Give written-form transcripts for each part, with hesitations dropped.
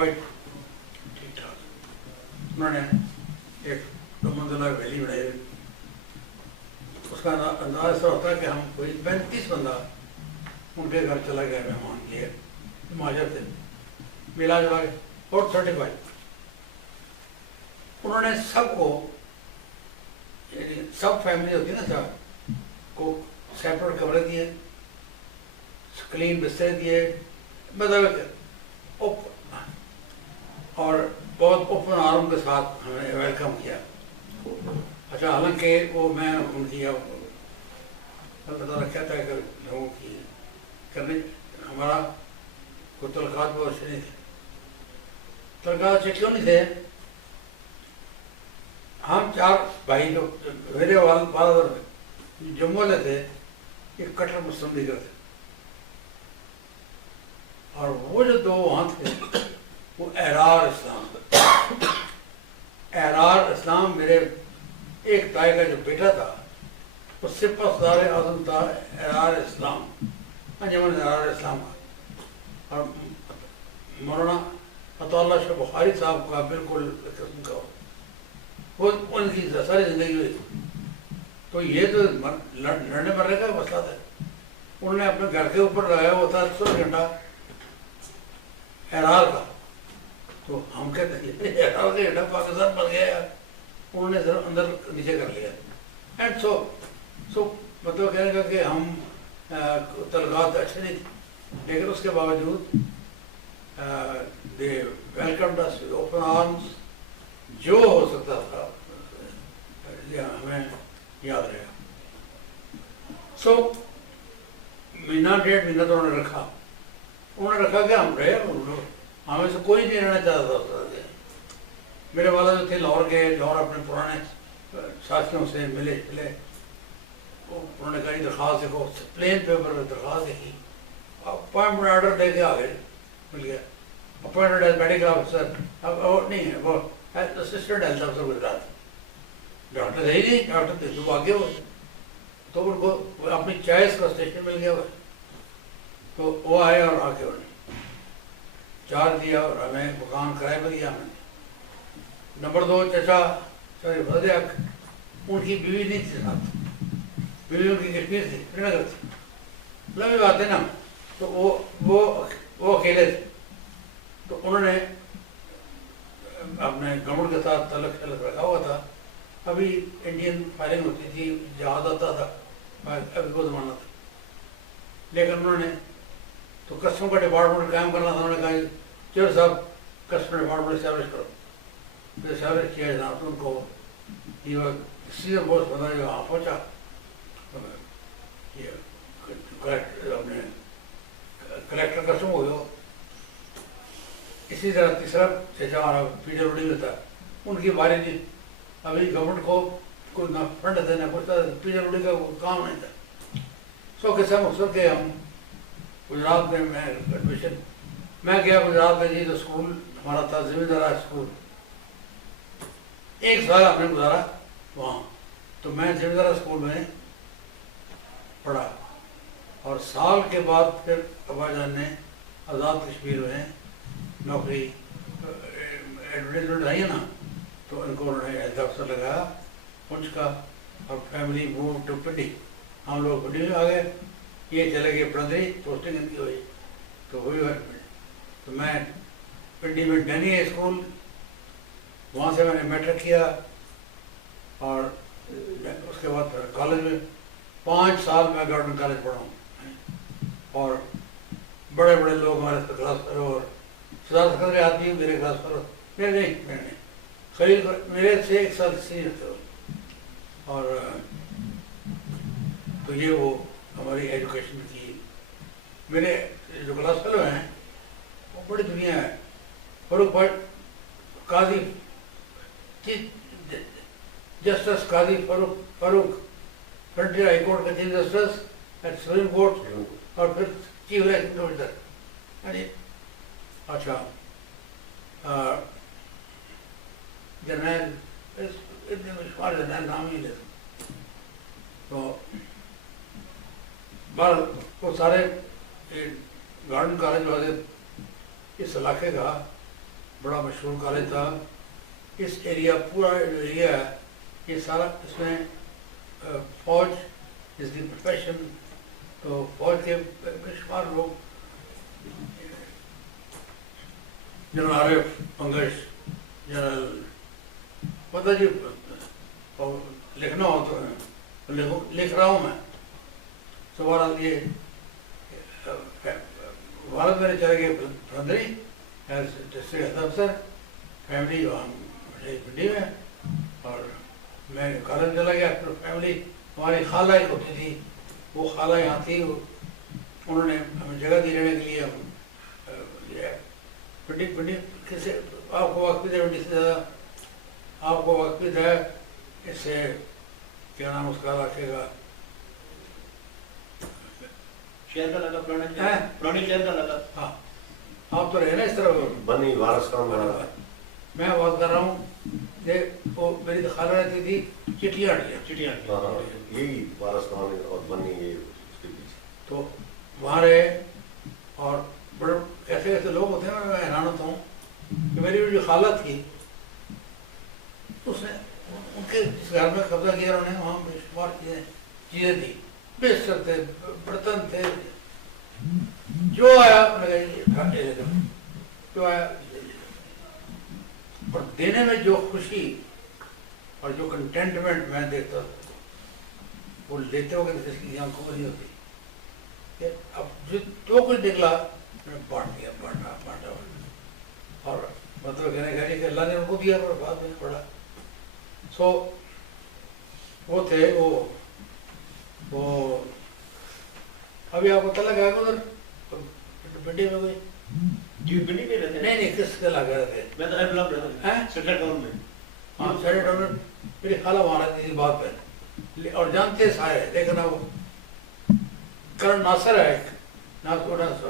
Quite ٹھیک ٹھاک. انہوں نے ایک 2 منزلہ ویلی بنائی ہوئی. اس کا انداز ایسا ہوتا ہے کہ ہم کوئی 35 بندہ ان کے گھر چلا گیا مہمان کیے معاشر سے ملا جلا کے اور 35. انہوں نے سب کو یعنی سب فیملی ہوتی ہے نا صاحب کو سیپریٹ کمرے دیے, کلین بستر دیے, مطلب اور بہت اوپن آرم کے ساتھ ہمیں ویلکم کیا. اچھا حالانکہ وہ میں ان کی اللہ تعالیٰ کہتا ہے کہ لوگوں کی کرنے ہمارا کوئی تعلقات بہت اچھے نہیں تھے. تعلقات اچھے کیوں نہیں تھے؟ ہم 4 بھائی لوگ میرے والد جموں والے تھے, ایک کٹر مسلم لیڈر تھے, اور وہ جو 2 وہاں تھے وہ احرار اسلام میرے ایک تائی کا جو بیٹا تھا وہ سپہ سالار اعظم تھا احرار اسلام, انجمن احرار اسلام کا. اور مولانا عطا اللہ شاہ بخاری صاحب کا بالکل قسم کا وہ ان کی ساری زندگی ہوئی. تو یہ تو لڑنے مرنے کا مسئلہ تھا. انہوں نے اپنے گھر کے اوپر لگایا ہوا تھا 16 گھنٹہ احرار کا. تو ہم کہتے ہیں احرار کا گھنٹہ پاکستان بن گیا ہے, انہوں نے ذرا اندر نیچے کر لیا. اینڈ سو مطلب کہنے کا کہ ہم تعلقات اچھے نہیں تھے, لیکن اس کے باوجود they welcomed us with open arms. جو ہو سکتا تھا یہ ہمیں یاد رہے گا. سو مہینہ 1.5 مہینہ تو انہوں نے رکھا. انہوں نے رکھا کہ ہم رہے, ہمیں سے کوئی نہیں رہنا چاہتا تھا. میرے والد جو تھے لاہور گئے, لاہور اپنے پرانے ساتھیوں سے ملے. انہوں نے کہیں درخواست دیکھو, پلین پیپر میں درخواست دیکھی, اپوائنٹمنٹ آرڈر دے کے آ گئے, مل گیا اپوائنٹمنٹ ایز میڈیکل آفیسر. اب نہیں ہے وہ assistant health officer Gujarat, doctor ہے ہی نہیں, ڈاکٹر تھے تو آگے ہوئے. تو ان کو اپنی چوائس کا اسٹیشن مل گیا ہوا. تو وہ آئے اور آ کے انہوں نے چارج دیا اور ہمیں مکان کرائے پہ دیا. ہمیں نمبر 2 چچا سوری فضل حق, ان کی بیوی نہیں تھی ساتھ, بیوی ان کی کشمیر تھی, سری نگر تھی. لمبی بات ہے نا. تو وہ اکیلے تھے. تو انہوں نے اپنے گورنمنٹ کے ساتھ تعلق رکھا ہوا تھا. ابھی انڈین فائرنگ ہوتی تھی, جہاز آتا تھا, ابھی وہ زمانہ تھا. لیکن انہوں نے تو کسٹم کا ڈپارٹمنٹ قائم کرنا تھا. انہوں نے کہا چیر صاحب کسٹم ڈپارٹمنٹ اسٹیبلش کرو. اسٹیبلش کیا جناب. تو ان کو یہ سیدھا بوس بنا جو وہاں پہنچا, اپنے کلیکٹر کسٹم ہو گیا. اسی طرح تیسرا چچا ہمارا پی ڈبلیو ڈی میں تھا, ان کی باری تھی. ابھی گورنمنٹ کو کوئی نہ فنڈ تھے نہ کچھ تھا, پی ڈبلیو ڈی کا کوئی کام نہیں تھا. سو قصہ مقصد کہ ہم گجرات میں ایڈمیشن میں گیا گجرات میں. جی تو اسکول ہمارا تھا زمیندارا اسکول, 1 سال ہم نے گزارا وہاں. تو میں زمیندارا اسکول میں پڑھا, اور سال کے بعد پھر ابا جان نے آزاد کشمیر میں نوکری ایڈورٹیزمنٹ آئی ہے نا, تو ان کو انہوں نے ہیلتھ افسر لگایا پنچ کا, اور فیملی موو ٹو پنڈی. ہم لوگ پنڈی میں آ گئے, یہ چلے گئے پڑندری, پوسٹنگ ان کی ہوئی تو ہوئی. تو میں پنڈی میں ڈینی ہے اسکول, وہاں سے میں نے میٹرک کیا, اور اس کے بعد پھر کالج میں 5 سال میں گورنمنٹ کالج پڑھا ہوں. اور بڑے بڑے لوگ ہمارے سے کلاس کرو, اور صدارت قدر آدمی میرے کلاس کرو. نہیں خرید میرے سے 1 سال سینئر تھے. اور تو یہ وہ ہماری ایجوکیشن کی. میرے جو کلاس فیلو ہیں وہ بڑی دنیا ہے. فاروق Bhatt Qazi, justice Qazi Farooq frontier high court کا chief justice at supreme court, اور پھر چیف الیکشن کمشنر. اچھا جرنیل جرنیل نام ہی لیتا. تو وہ سارے گارڈن کالج والے اس علاقے کا بڑا مشہور کالج تھا. اس ایریا پورا ایریا ہے یہ سارا اس میں فوج از دی پروفیشن. تو فوج کے بے شمار لوگ جنرل عارف پنگش جنرل پتہ جی لکھنا ہو تو لکھ رہا ہوں میں. سوال یہ والد میرے چلے گئے پھندری ڈسٹرکٹ ہیلتھ افسر, فیملی وہاں پنڈی میں, اور میں کالج چلا گیا. پھر فیملی ہماری خالہ ایک ہوتی تھی, وہ خالہ یہاں تھی, انہوں نے ہمیں جگہ دی رہنے کے لیے. پنڈی پنڈی کیسے آپ کو وقت بھی تھا, پنڈی سے زیادہ آپ کو وقت بھی تھا. اس سے کیا نام اس کا علاقے کا شہر کا لگا, پرانے شہر کا لگا. ہاں آپ تو رہے نا اس طرح بنی وارث خان. میں بات کر رہا ہوں کہ وہ میری خالہ رہتی تھی چٹیاں چٹیاں یہی وارث خان اور بنی یہ اس کے پیچھے. تو وہاں رہے. اور بڑے ایسے ایسے لوگ ہوتے ہیں, میں حیران ہوتا ہوں کہ میری جو خالہ تھی اس نے ان کے جس گھر میں قبضہ کیا, انہوں نے وہاں بے شمار چیزیں تھی, بستر تھے, برتن تھے, جو آیا جو آیا. اور دینے میں جو خوشی اور جو کنٹینٹمنٹ میں دیکھتا وہ لیتے ہو گئے, جس کی آنکھوں کو نہیں ہوتی. اب جو کچھ نکلا میں نے بانٹ دیا, بانٹا. اور مطلب کہنے کا کہ اللہ نے ان کو دیا پر بعد میں پڑھا. سو وہ تھے وہ ابھی آپ کو پتہ لگا کہ ادھر پنڈی میں کوئی جی پنڈی میں رہتے ہیں. نہیں کس کے لگا رہے تھے. میں تو ایئر بلاک رہتا ہوں سینٹرل ٹاؤن میں. ہاں سینٹرل ٹاؤن میں میری خالہ وہاں رہتی تھی بات پہ, اور جانتے سارے. لیکن وہ کرن ناصر ہے ایک,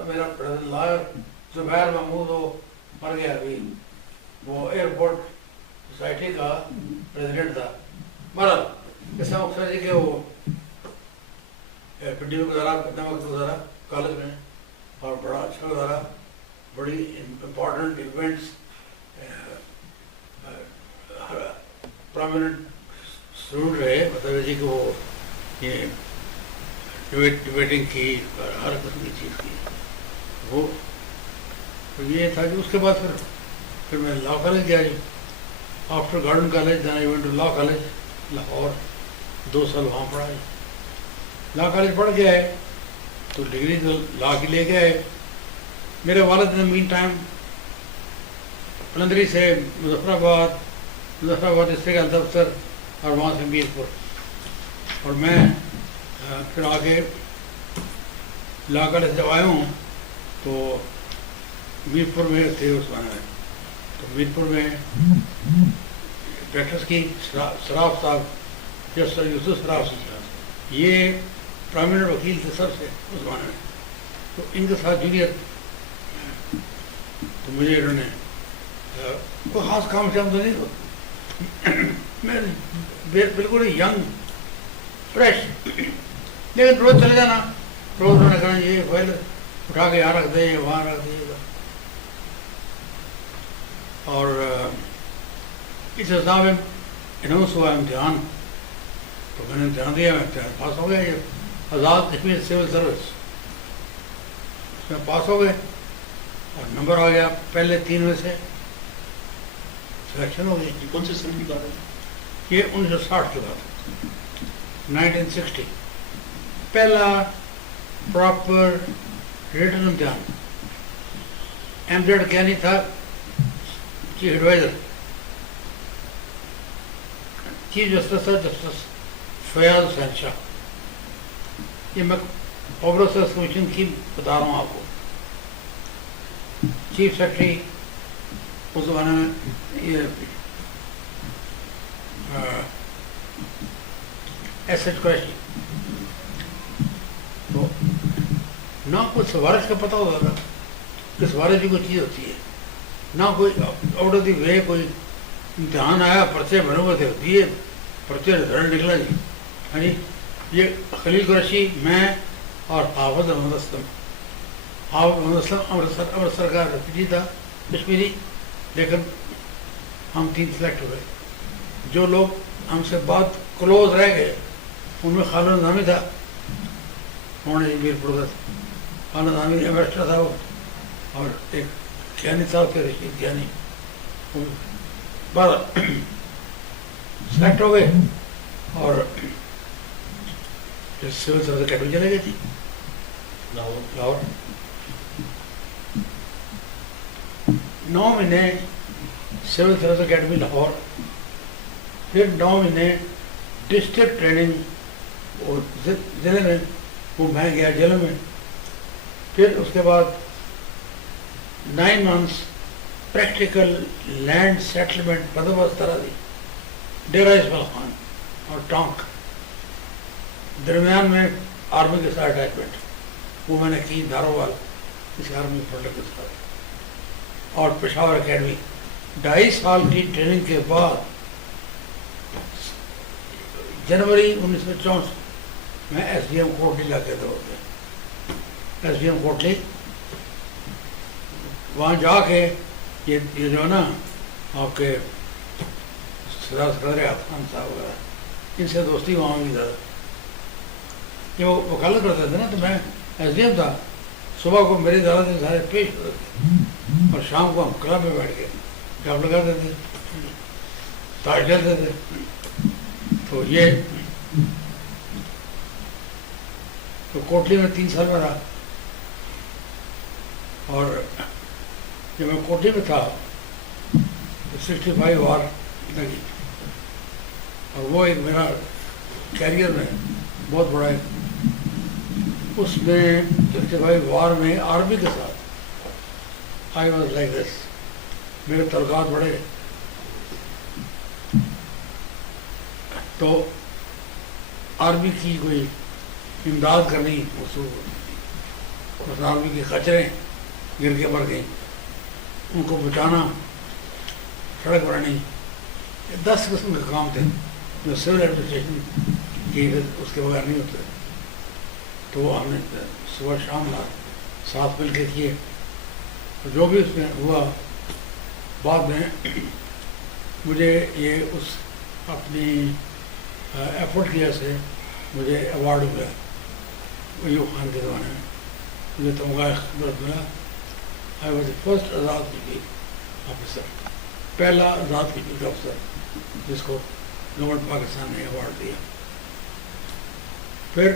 میرا لائر زبیر محمود, وہ مر گیا ابھی, وہ ایئرپورٹ سوسائٹی کا پریزیڈنٹ تھا. بہرحال اس کا مقصد ہے کہ وہ پنڈی میں گزارا, کتنا وقت گزارا کالج میں, اور بڑا اچھا گزارا. بڑی امپورٹنٹ ایونٹس, پرومیننٹ اسٹوڈنٹ رہے. مطلب جی کہ وہ یہ ڈبیٹنگ کی, ہر قسم کی چیز کی. وہ یہ تھا کہ اس کے بعد پھر میں لا کالج گیا جی. After Gordon college then I went to law college Lahore. 2 سال وہاں پڑھا جی. لا کالج پڑھ گیا ہے تو ڈگری تو لا کی لے گئے. میرے والد نے مین ٹائم پلندری سے مظفر آباد ڈسٹرکٹ ہیلتھ افسر, اور وہاں سے میر پور. اور میں پھر آگے لا کالج جب آیا ہوں تو میر پور میں تھے اس زمانے میں. تو میر پور میں پریکٹس کی. سراف صاحب, جسٹر یوسف سراف, یہ پرامننٹ وکیل تھے سب سے اس زمانے میں. تو ان کے ساتھ جونیئر, تو مجھے انہوں نے کوئی خاص کام شام تو نہیں تھا, میں بالکل ینگ فریش, لیکن روز چلے جانا. روز انہوں نے کہا یہ فائل اٹھا کے یہاں رکھ دے, وہاں رکھ دے. اور اس حساب میں اناؤنس ہوا امتحان, تو میں نے امتحان دیا, میں امتحان پاس ہو گیا. یہ آزاد کشمیر سول سروس, اس میں پاس ہو گئے اور نمبر آ گیا پہلے 3 میں سے سلیکشن ہو گئی. کون سے سن کی بات ہے؟ یہ 1960 کی بات ہے, 1960. پہلا پراپر ریٹن امتحان. ایم زیڈ کینی تھا چیف ایڈوائزر. چیف جسٹس تھا جسٹس فیاض حسین شاہ. یہ میں اوورسیز کمیشن کی بتا رہا ہوں آپ کو. چیف سیکرٹری اس زمانے میں یہ ایس ایچ قریشی. تو نہ کوئی سفارش کا پتہ ہوتا تھا کہ سفارش بھی کوئی چیز ہوتی ہے, نہ کوئی آؤٹ آف دی وے کوئی امتحان آیا, پرچے بنے ہوئے تھے, دیے پرچے رزلٹ نکلا جی. ہاں جی, یہ خلیل قریشی, میں اور حافظ احمد اسلم. حافظ احمد اسلم امرتسر کا ریفیوجی تھا کشمیری, لیکن ہم 3 سلیکٹ ہوئے. جو لوگ ہم سے بہت کلوز رہ گئے ان میں خالد نظامی تھا, انہوں نے میرپور کا خالد نظامی انویسٹر تھا وہ, اور ایک کیانی صاحب تھے, رشید کیانی, بس سلیکٹ ہو گئے اور سول سروس اکیڈمی چلے گئی تھی لاہور. 9 مہینے سول سروس اکیڈمی لاہور, پھر 9 مہینے ڈسٹرکٹ ٹریننگ اور ضلع میں, وہ میں گیا ضلع میں. پھر اس کے بعد 9 months پریکٹیکل لینڈ سیٹلمنٹ بندوبست کرا دی, ڈیرہ اسماعیل خان اور ٹانک, درمیان میں آرمی کے ساتھ اٹیچمنٹ وہ میں نے کی دھاروال اس آرمی فولڈر کے ساتھ. اور پشاور اکیڈمی 2.5 سال کی ٹریننگ کے بعد جنوری 1964 میں ایس ڈی ایم کوٹلی لا کے دور گیا. ایس ڈی ایم کوٹلی وہاں جا کے یہ جو ہے نا آپ کے سردار خان صاحب وغیرہ ان سے دوستی وہاں بھی زیادہ. یہ وہ وکالت کرتے تھے نا, تو میں ایس ڈی ایم تھا, صبح کو میری عدالت میں سارے پیش ہوتے تھے اور شام کو ہم کلب میں بیٹھ کے جاب لگاتے تھے, تاش کھیلتے تھے. تو یہ تو کوٹلی میں 3 سال میں رہا, اور جب میں کوٹلی میں تھا 65 وار لگی, اور وہ ایک میرا کیریئر میں بہت بڑا ہے. اس میں 65 وار میں آرمی کے ساتھ آئی واز لائک دس, میرے تعلقات بڑے. تو آرمی کی کوئی امداد کرنی اس آرمی کی خچریں گر کے مر گئیں, ان کو بچانا, سڑک بنانی, 10 قسم کے کام تھے جو سول ایڈمنسٹریشن کی اس کے بغیر نہیں ہوتے. تو وہ ہم نے صبح شام ساتھ مل کے کیے. جو بھی اس میں ہوا, بعد میں مجھے یہ اس اپنی ایفرٹ کی وجہ سے مجھے ایوارڈ ملا ایوب خان کے زمانے میں, مجھے تمغہ خبرت ملا. آئی واز دی فرسٹ آزاد فوجی آفیسر, پہلا آزاد فوجی افسر جس کو گورنمنٹ پاکستان نے ایوارڈ دیا. پھر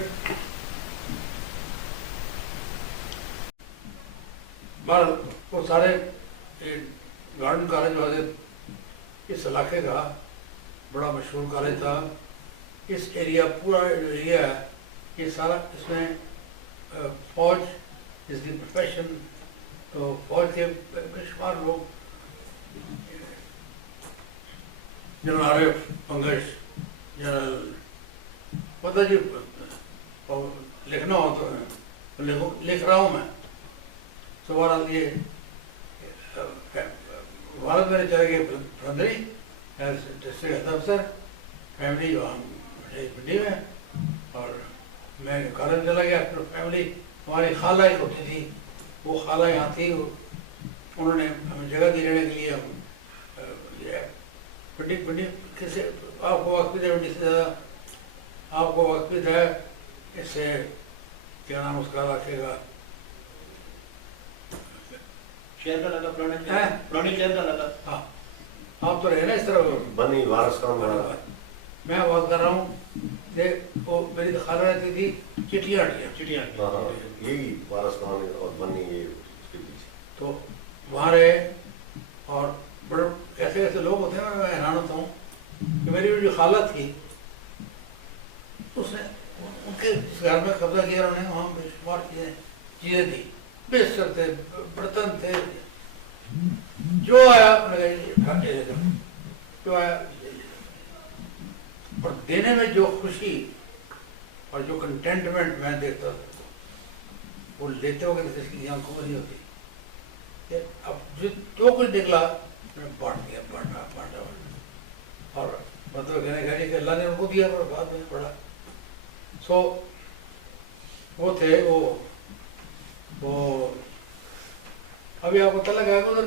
وہ سارے گارڈن کالج والے اس علاقے کا بڑا مشہور کالج تھا. اس ایریا پورا ایریا ہے یہ سارا, اس میں فوج از دی پروفیشن. تو فوج کے بے شمار لوگ, جنرل عارف پنگش, جنرل پتہ جی لکھنا ہو تو لکھ رہا ہوں میں. تو بہرحال یہ والد میرے چلے گئے فرندری ڈسٹرکٹ ہیلتھ افسر, فیملی وہاں پنڈی میں, اور میں کالج چلا گیا. پھر فیملی ہماری خالہ ایک ہوتی تھی, وہ خالہ یہاں تھی, انہوں نے ہمیں جگہ دی رہنے کے لیے. ہم پنڈی کیسے آپ کو وقت بھی تھا, پنڈی سے زیادہ آپ کو وقت بھی تھا. اس سے کیا نام اس کا علاقے کا, شہر کا لگا, پرانی شہر کا لگا. ہاں آپ تو رہے نا اس طرح بنی وارستان میں بات کر رہا ہوں. وہ میری خالہ رہتی تھی چٹیاں یہی وارستان اور بنی یہ اس کے پیچھے. تو وہاں رہے, اور بڑے ایسے ایسے لوگ ہوتے ہیں, میں حیران ہوتا ہوں کہ میری جو خالہ تھی اس نے ان کے گھر میں قبضہ کیا, انہوں نے وہاں بے شمار چیزیں تھیں, بستر تھے, برتن تھے, جو آیا جو آیا. اور دینے میں جو خوشی اور جو کنٹینٹمنٹ میں دیکھتا وہ لیتے وقت اس کی آنکھوں میں نہیں ہوتی. اب جو کچھ نکلا میں بانٹ دیا, بانٹا. اور مطلب کہنے کا کہ اللہ نے ان کو دیا اور بعد میں پڑھا. سو وہ تھے وہ ابھی آپ کو پتہ لگا ادھر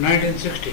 1960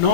9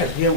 SDM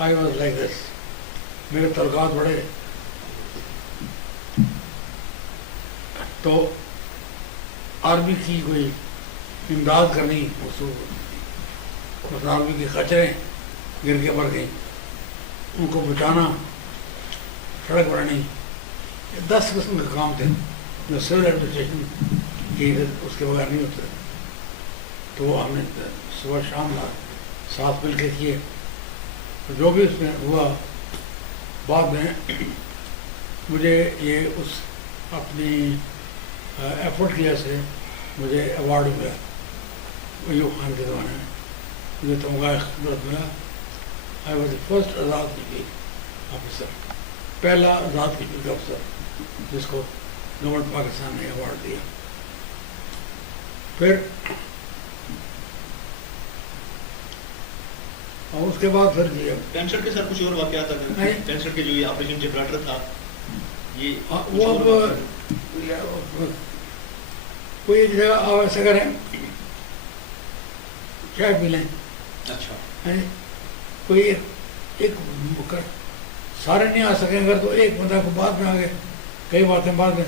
I was like this. میرے تعلقات بڑے تو آرمی کی کوئی امداد کرنی مثلا آرمی کی خچریں گر کے مر گئیں ان کو بچانا سڑک بنانی 10 قسم کے کام تھے جو سول ایڈمنسٹریشن کی اس کے بغیر نہیں ہوتے تو ہم نے صبح شام ساتھ مل کے کیے جو بھی اس میں ہوا بعد میں مجھے یہ اس اپنی ایفرٹ کی وجہ سے مجھے ایوارڈ ملا ایوب خان کے زمانے میں مجھے تمغہ خدمت ملا I was the first Azad Kashmir officer پہلا آزاد کشمیر کا افسر جس کو گورنمنٹ پاکستان نے ایوارڈ دیا پھر اور اس کے بعد پھر دیا پینسٹھ کے سر کچھ اور واقعات پینسٹھ کے جو یہ آپریشن جبراٹر تھا یہ وہ اب کوئی ایک جگہ آپ ایسا کریں چائے پی لیں اچھا کوئی ایک سارے نہیں آ سکیں اگر تو ایک بندہ کو بعد میں آ گئے کئی باتیں بعد میں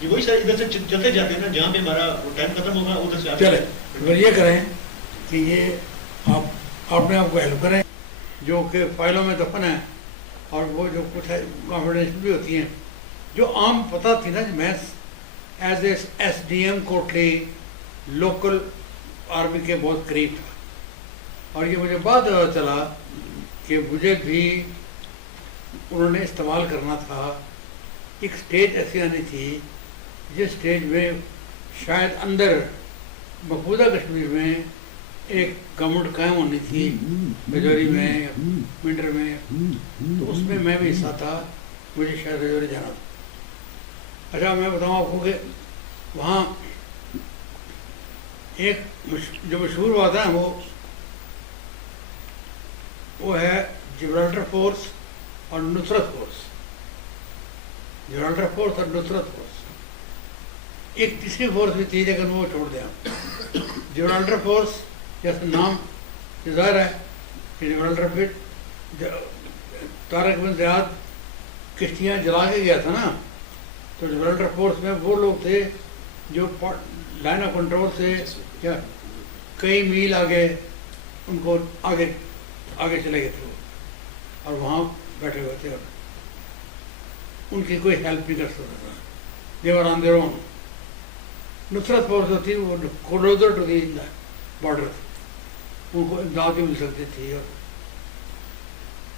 یہ وہی سر ادھر سے چلتے جاتے ہیں نا جہاں پہ ہمارا ٹائم ختم ہوگا ادھر سے چلے اگر یہ کریں کہ یہ آپ اپنے آپ کو ہیلپ کریں جو کہ فائلوں میں دفن ہے اور وہ جو کچھ کانفیڈینشیل بھی ہوتی ہیں جو عام پتہ تھی نا میں as a S D M Kotli local army کے بہت قریب تھا اور یہ مجھے بعد چلا کہ مجھے بھی انہوں نے استعمال کرنا تھا ایک سٹیج ایسی آنی تھی جس سٹیج میں شاید اندر مقبوضہ کشمیر میں ایک گورنمنٹ قائم ہونی تھی رجوری میں منڈر میں تو اس میں بھی حصہ تھا مجھے شاید رجوری جانا تھا اچھا میں بتاؤں آپ کو کہ وہاں ایک جو مشہور بات ہے وہ ہے جبرالٹر فورس اور نصرت فورس جبرالٹر فورس اور نصرت فورس ایک تیسری فورس بھی تھی لیکن وہ چھوڑ دیا جبرالٹر فورس جیسا نام ظاہر ہے کہ جبرالٹر پہ طارق بن زیاد کشتیاں جلا کے گیا تھا نا تو جبرالٹر فورس میں وہ لوگ تھے جو لائن آف کنٹرول سے یا کئی میل آگے ان کو آگے چلے گئے تھے اور وہاں بیٹھے ہوئے تھے ان کی کوئی ہیلپ نہیں کر سکتا تھا دیور on their own Nusrat force ہوتی وہ کلوزر ٹو دی بارڈر ان کو امداد بھی مل سکتی تھی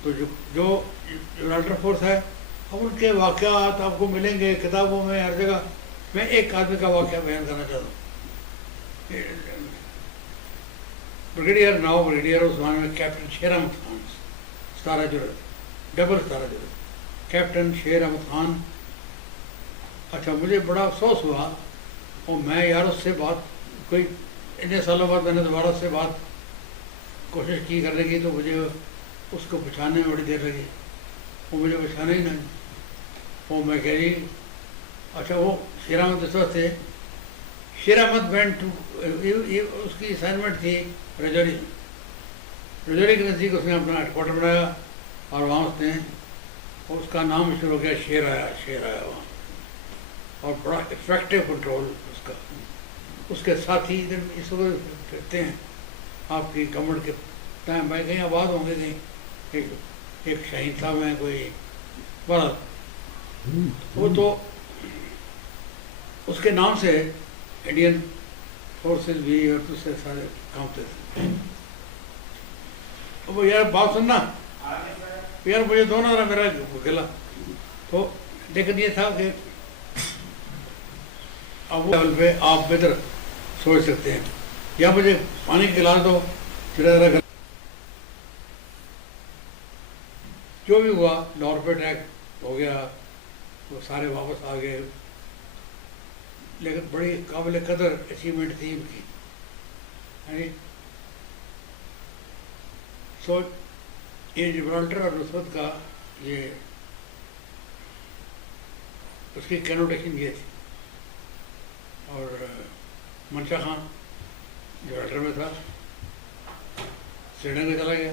تو جو جبرالٹر فورس ہے اب ان کے واقعات آپ کو ملیں گے کتابوں میں ہر جگہ میں ایک آدمی کا واقعہ بیان کرنا چاہتا ہوں بریگیڈیئر ناؤ بریگیڈیئر اس زمانے میں کیپٹن شیر احمد خان ستارہ جرت ڈبل ستارہ جرت کیپٹن شیر احمد خان اچھا مجھے بڑا افسوس ہوا اور میں یار اس سے بات کوئی اتنے سالوں بعد میں نے دوبارہ اس سے بات کوشش کی کرنے کی تو مجھے اس کو بچانے میں بڑی دیر لگی وہ مجھے بچانا ہی نہیں وہ میں کہہ رہی اچھا وہ شیر احمد اس وقت تھے شیر احمد وینٹ ٹو اس کی اسائنمنٹ تھی رجوری کے نزدیک اس نے اپنا ہیڈ کوارٹر بنایا اور وہاں اس کا نام شروع ہو گیا شیر آیا وہاں اور بڑا افیکٹو کنٹرول اس کے ساتھی ادھر اس وقت پھرتے ہیں آپ کی گورنمنٹ کے ٹائم میں کہیں آباد ہوں گے کہیں ایک شہید صاحب میں کوئی بڑا وہ تو اس کے نام سے انڈین فورسز بھی اور دوسرے سارے کامتے تھے وہ یار بات سننا یار مجھے دونوں طرح میرا گلا تو لیکن یہ تھا کہ اب وہ لیول پہ آپ بہتر سوچ سکتے ہیں یا مجھے پانی کا گلاس دو چلا جو بھی ہوا لاہور پہ اٹیک ہو گیا وہ سارے واپس آ گئے لیکن بڑی قابل قدر اچیومنٹ تھی ان کی یعنی سو یہ جبرالٹر اور نصرت کا یہ اس کی کینوٹیشن یہ تھی اور منشا خان جبرالٹر میں تھا سری لنکا چلا گیا